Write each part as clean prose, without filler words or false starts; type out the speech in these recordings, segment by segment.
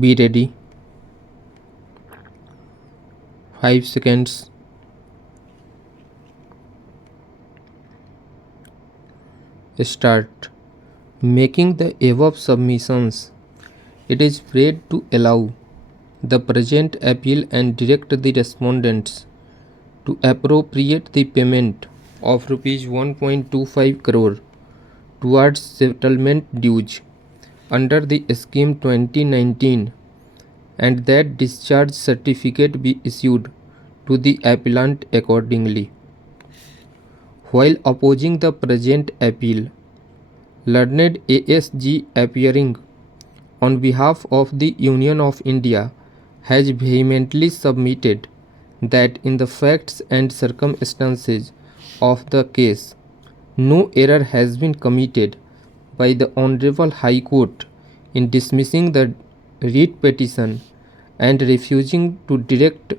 Be ready. 5 seconds. Start. Making the above submissions, it is prayed to allow the present appeal and direct the respondents to appropriate the payment of rupees 1.25 crore towards settlement dues under the scheme 2019, and that discharge certificate be issued to the appellant accordingly. While opposing the present appeal, learned ASG appearing on behalf of the Union of India has vehemently submitted that in the facts and circumstances of the case, no error has been committed by the Honorable High Court in dismissing the writ petition and refusing to direct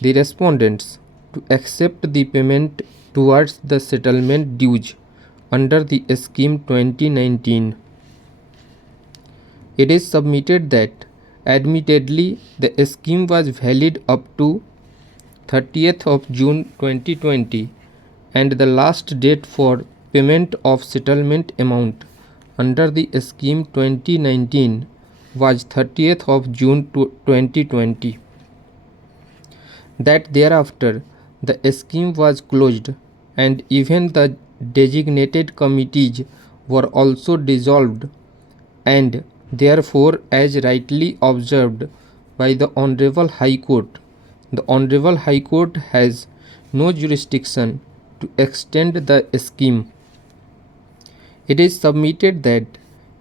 the respondents to accept the payment towards the settlement dues under the scheme 2019. It is submitted that admittedly the scheme was valid up to 30th of June 2020, and the last date for payment of settlement amount under the scheme 2019 was 30th of June 2020. That thereafter the scheme was closed and even the designated committees were also dissolved, and therefore, as rightly observed by the Honorable High Court, the Honorable High Court has no jurisdiction to extend the scheme. It is submitted that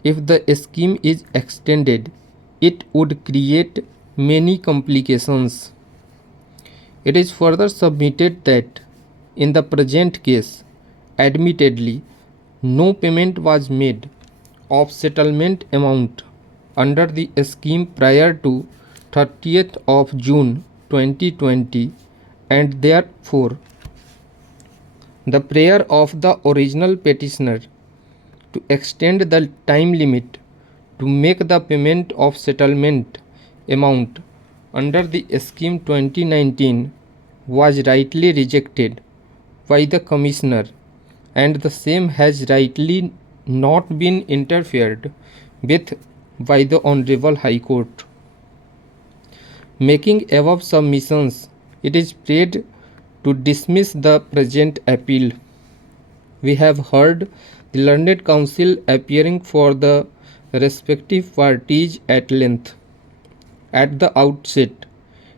if the scheme is extended, it would create many complications. It is further submitted that in the present case, admittedly, no payment was made of settlement amount under the scheme prior to 30th of June 2020, and therefore the prayer of the original petitioner to extend the time limit to make the payment of settlement amount under the scheme 2019 was rightly rejected by the Commissioner, and the same has rightly not been interfered with by the Honorable High Court. Making above submissions, it is prayed to dismiss the present appeal. We have heard the learned counsel appearing for the respective parties at length. At the outset,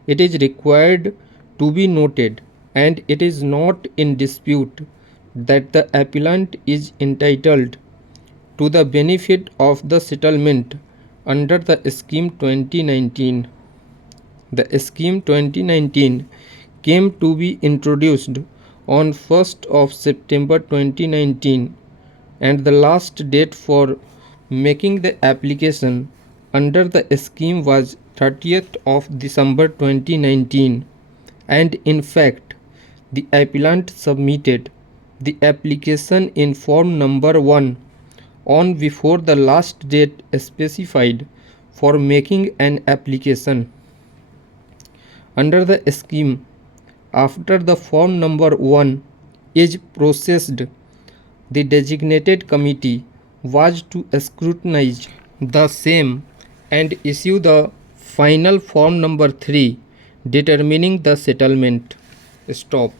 it is required to be noted, and it is not in dispute, that the appellant is entitled to the benefit of the settlement under the scheme 2019. The scheme 2019 came to be introduced on 1st of September 2019, and the last date for making the application under the scheme was 30th of December 2019, and in fact the appellant submitted the application in form number 1 on before the last date specified for making an application under the scheme. After the form number 1 is processed, the designated committee was to scrutinize the same and issue the final form number 3 determining the settlement. Stop.